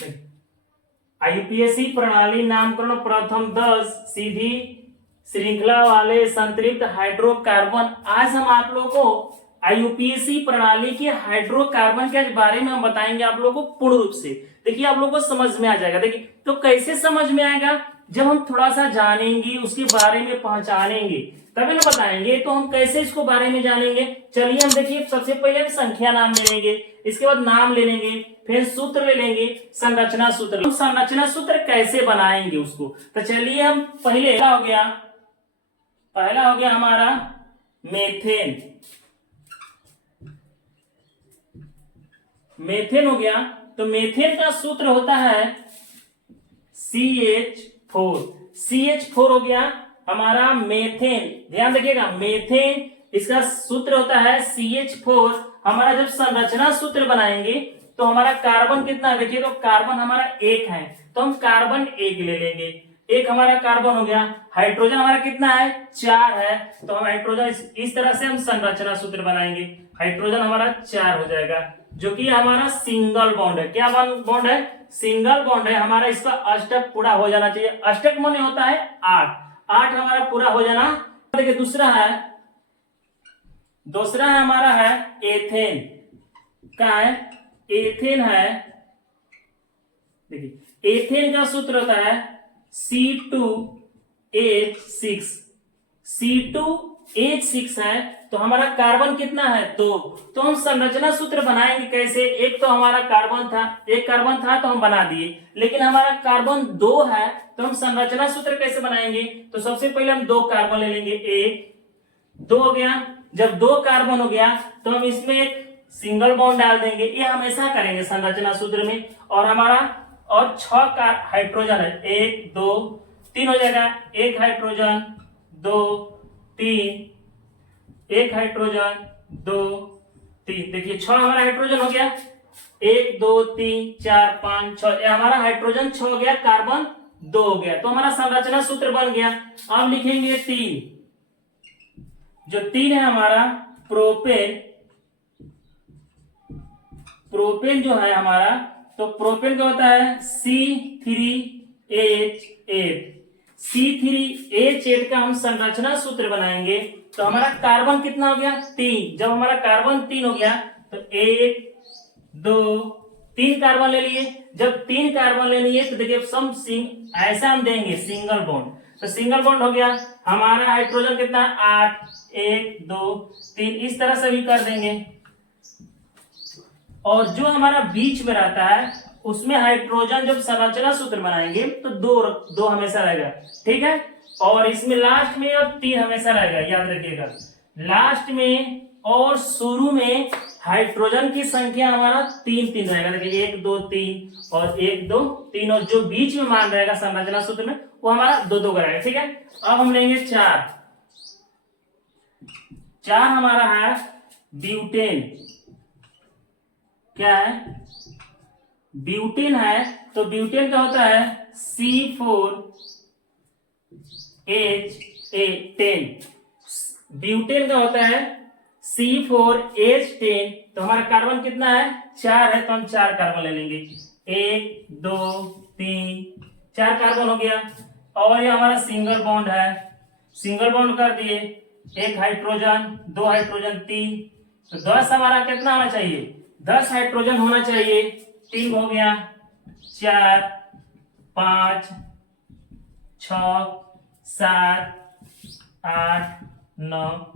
IUPAC प्रणाली नामकरण प्रथम 10 सीधी श्रृंखला वाले संतृप्त हाइड्रोकार्बन। आज हम आप लोगों को आईयूपीएसी प्रणाली के हाइड्रोकार्बन के बारे में हम बताएंगे आप लोगों को पूर्ण रूप से। देखिए आप लोगों को समझ में आ जाएगा। देखिए तो कैसे समझ में आएगा, जब हम थोड़ा सा जानेंगे उसके बारे में पहचानेंगे तभी ना बताएंगे। तो हम कैसे इसको बारे में जानेंगे, चलिए हम देखिए सबसे पहले हम संख्या नाम ले लेंगे, इसके बाद नाम ले लेंगे, फिर सूत्र ले लेंगे, संरचना सूत्र। हम संरचना सूत्र कैसे बनाएंगे उसको, तो चलिए हम पहला हो गया हमारा मेथेन। मेथेन हो गया, तो मेथेन का सूत्र होता है CH4। CH4 हो गया हमारा मेथेन। ध्यान रखिएगा, मेथेन इसका सूत्र होता है CH4। हमारा जब संरचना सूत्र बनाएंगे तो हमारा कार्बन कितना है, देखिए तो कार्बन हमारा 1 है, तो हम कार्बन 1 ले लेंगे। एक हमारा कार्बन हो गया। हाइड्रोजन हमारा कितना है, 4 है, तो हम हाइड्रोजन इस तरह से हम संरचना सूत्र बनाएंगे। हाइड्रोजन हमारा 4 हो जाएगा, जो कि हमारा सिंगल बॉन्ड है। क्या बॉन्ड है, सिंगल बॉन्ड है हमारा। इसका अष्टक पूरा हो जाना चाहिए। अष्टक माने होता है 8 हमारा पूरा हो जाना। देखिए दूसरा है हमारा है एथेन। क्या है, एथेन है। देखिए एथेन का सूत्र होता है C2H6। C2H6 है, तो हमारा कार्बन कितना है, 2। तो हम संरचना सूत्र बनाएंगे कैसे, एक तो हमारा कार्बन था तो हम बना दिए, लेकिन हमारा कार्बन 2 है, तो हम संरचना सूत्र कैसे बनाएंगे। तो सबसे पहले हम 2 कार्बन ले लेंगे, 1 2 हो गया। जब 2 कार्बन हो गया तो हम इसमें एक सिंगल बॉन्ड डाल देंगे, ये हमेशा करेंगे संरचना सूत्र में। और हमारा और 6 का हाइड्रोजन है, 1 2 3 हो जाएगा। 1 हाइड्रोजन 2 3, 1 हाइड्रोजन 2 3। देखिए 6 हमारा हाइड्रोजन हो गया। 1 2 3 4 5 6, हमारा हाइड्रोजन 6 हो गया, कार्बन 2 हो गया। तो हमारा संरचना सूत्र बन गया। अब लिखेंगे 3। जो 3 है हमारा प्रोपेन। प्रोपेन जो है हमारा, तो प्रोपेन का होता है C3H8। C3H8 का हम संरचना सूत्र बनाएंगे, तो हमारा कार्बन कितना हो गया, 3। जब हमारा कार्बन 3 हो गया तो 1 2 3 कार्बन ले लिए। जब 3 कार्बन ले लिए तो देखिए सम ऐसा हम देंगे सिंगल बॉन्ड, तो सिंगल बॉन्ड हो गया। हमारा हाइड्रोजन कितना, 8 1 2 3, इस तरह से भी कर देंगे। और जो हमारा बीच में रहता है उसमें हाइड्रोजन जब संरचना सूत्र बनाएंगे तो 2 हमेशा रहेगा, ठीक है। और इसमें लास्ट में और 3 हमेशा रहेगा, याद रखिएगा। लास्ट में और शुरू में हाइड्रोजन की संख्या हमारा 3 रहेगा। देखिए 1 2 3 और 1 2 3, और जो बीच में मान रहेगा संरचना सूत्र में वो हमारा 2 का रहेगा, ठीक है। अब हम लेंगे 4 हमारा है ब्यूटेन। क्या है, ब्यूटेन है, तो ब्यूटेन का होता है C4H10। ब्यूटेन का होता है C4H10। तो हमारा कार्बन कितना है, 4 है, तो हम 4 कार्बन ले लेंगे। 1 2 3 4 कार्बन हो गया। और ये हमारा सिंगल बॉन्ड है, सिंगल बॉन्ड कर दिए। 1 हाइड्रोजन 2 हाइड्रोजन 3, तो 10 हमारा कितना होना चाहिए, 10 हाइड्रोजन होना चाहिए। 3 हो गया, 4 5 6 7 8 9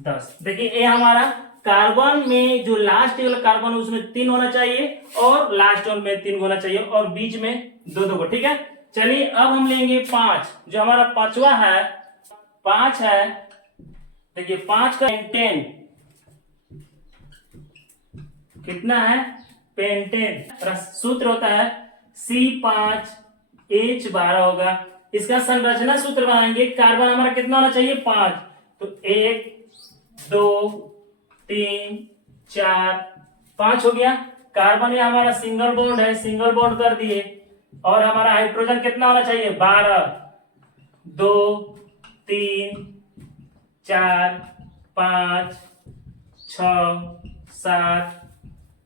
10। देखिए ये हमारा कार्बन में जो लास्ट वाला कार्बन है उसमें 3 होना चाहिए, और लास्ट वाले में 3 होना चाहिए, और बीच में 2 को, ठीक है। चलिए अब हम लेंगे 5, जो हमारा पांचवा है, 5 है। देखिए 5 का पेंटेन कितना है, पेंटेन सूत्र होता है C5H12 होगा। इसका संरचना सूत्र बनाएंगे। कार्बन हमारा कितना होना चाहिए, 5, तो 1 2 3 4 5 हो गया। कार्बन ये हमारा सिंगल बॉन्ड है, सिंगल बॉन्ड कर दिए। और हमारा हाइड्रोजन कितना होना चाहिए, 12 2 3 4 5 6 7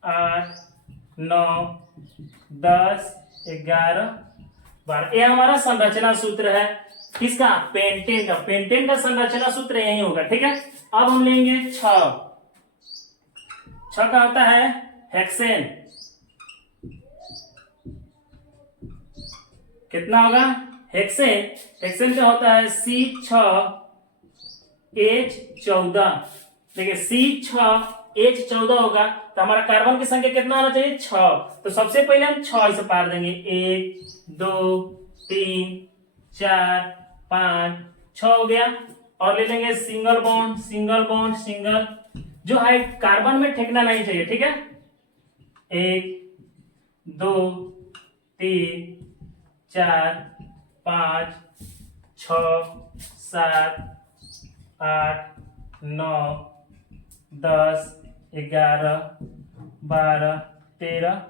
8 9 10 11 12। ये हमारा संरचना सूत्र है किसका? पेंटेन का। पेंटेन का संरचना सूत्र यही होगा। ठीक है, अब हम लेंगे 6। 6 का होता है हेक्सेन। कितना होगा? हेक्सेन। हेक्सेन का होता है C6H14। देखिए C6H14 होगा तो हमारा कार्बन की संख्या कितना होना चाहिए? 6। तो सबसे पहले हम 6 से पार देंगे। 1 2 3 4 5 6 हो गया। और ले लेंगे single bond, single bond, single, जो हाइट कार्बन में ठेकना नहीं चाहिए। ठीक है, 1 2 3 4 5 6 7 8 9 10 11 12 13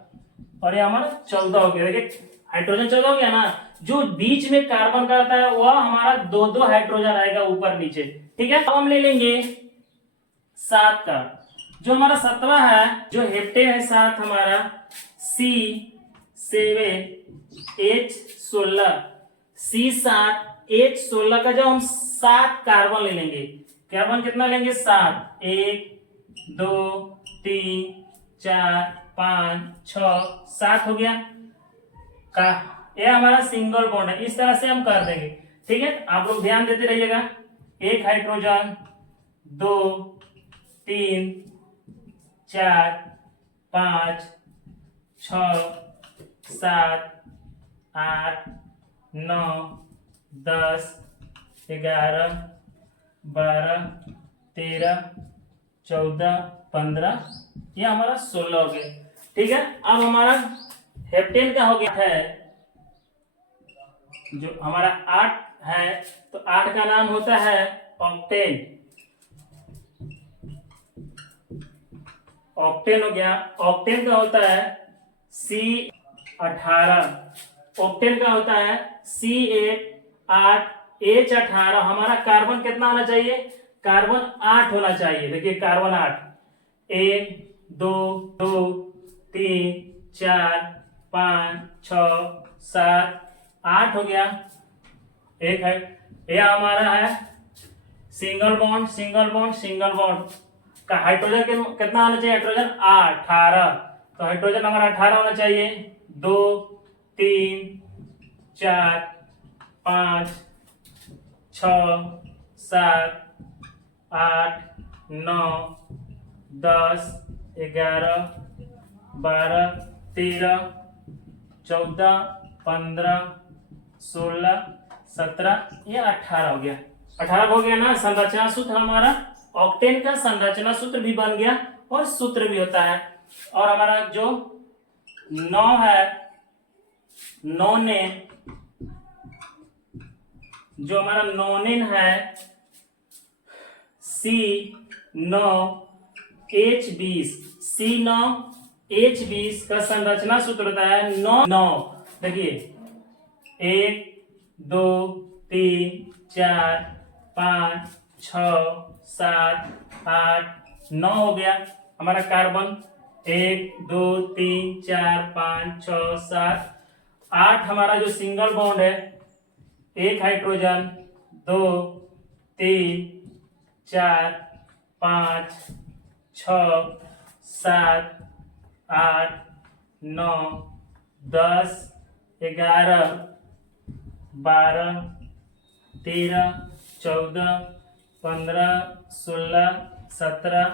और ये हमारा 14 हो गया। देखिए हाइड्रोजन 14 हो गया ना। जो बीच में कार्बन का रहता है वह हमारा 2-2 हाइड्रोजन आएगा ऊपर नीचे। ठीक है, अब हम ले लेंगे 7 का। जो हमारा 7वां है, जो हेप्टेन है 7 हमारा C7H16। C7H16 का जब हम 7 कार्बन ले लेंगे, कार्बन कितना लेंगे? 7। 1 2 3 4 5 6 7 हो गया का। ये हमारा सिंगल बॉन्ड है। इस तरह से हम कर देंगे। ठीक है, आप लोग ध्यान देते रहिएगा। 1 हाइड्रोजन, 2 3 4 5 6 7 8 9 10 11 12 13 14 15, ये हमारा 16 हो गया। ठीक है, अब हमारा हेप्टेन का हो गया है, जो हमारा 8 है तो 8 का नाम होता है ऑक्टेन। ऑक्टेन हो गया। ऑक्टेन का होता है C18। ऑक्टेन का होता है C8H18। हमारा कार्बन कितना होना चाहिए? कार्बन 8 होना चाहिए। देखिए कार्बन 8, 1 2 2 3 4 5 6 7 8 हो गया। एक है, यह हमारा है single bond, single bond, single bond का। हाइड्रोजन कितना होना चाहिए? हाइड्रोजन 18। तो हाइड्रोजन हमारा 18 होना चाहिए। 2 3 4 5 6 7 8 9 10 11 12 13 14 15 16 17, ये 18 हो गया। 18 हो गया ना। संरचना सूत्र हमारा ऑक्टेन का संरचना सूत्र भी बन गया और सूत्र भी होता है। और हमारा जो 9 है, नोनेन, जो हमारा नोनेन है C9H20। C9H20 का संरचना सूत्र होता है 9। देखिए 1 2 3 4 5 6 7 8 9 हो गया हमारा कार्बन। 1 2 3 4 5 6 7 8 हमारा जो सिंगल बॉन्ड है, 1 हाइड्रोजन, 2 3 4 5 6 7 8 9 10 11 12 13 14 15 16 17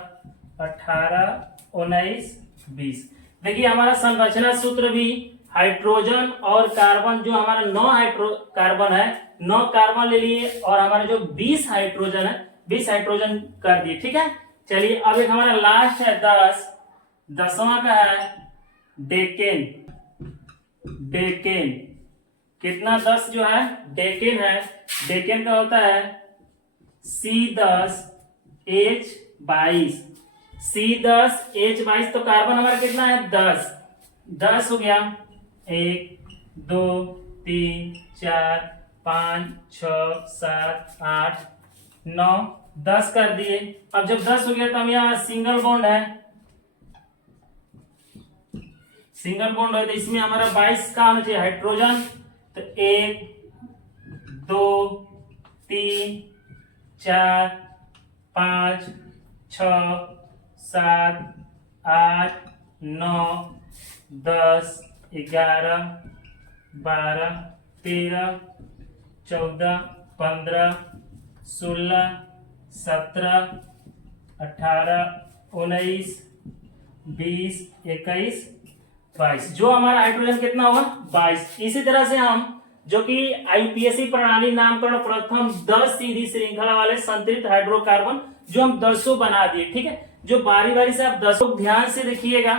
18 19 20। देखिए हमारा संरचना सूत्र भी हाइड्रोजन और कार्बन, जो हमारा 9 कार्बन है, 9 कार्बन ले लिए और हमारा जो 20 हाइड्रोजन है, 20 हाइड्रोजन कर दिए। ठीक है, चलिए अब एक हमारा लास्ट है 10। 10वां का है डेकेन। डेकेन कितना? 10 जो है डेकेन है। डेकेन का होता है C10H22। C10H22 तो कार्बन हमारा कितना है? 10। 10 हो गया। 1 2 3 4 5 6 7 8 9 10 कर दिए। अब जब 10 हो गया तो हम यहाँ सिंगल बॉन्ड है, सिंगल बॉन्ड है तो इसमें हमारा 22 का होना चाहिए हाइड्रोजन। तो 1 2 3 4 5 6 7 8 9 10 11 12 13 14 15 16 17 18 19 20 21 22। जो हमारा हाइड्रोजन कितना होगा 22। इसी तरह से हम जो कि आईपीएससी प्रणाली नामकरण प्रथम 10 सीधी श्रृंखला वाले संतुलित हाइड्रोकार्बन जो हम 10 बना दिए। ठीक है, जो बारी बारी से आप 10 ध्यान से देखिएगा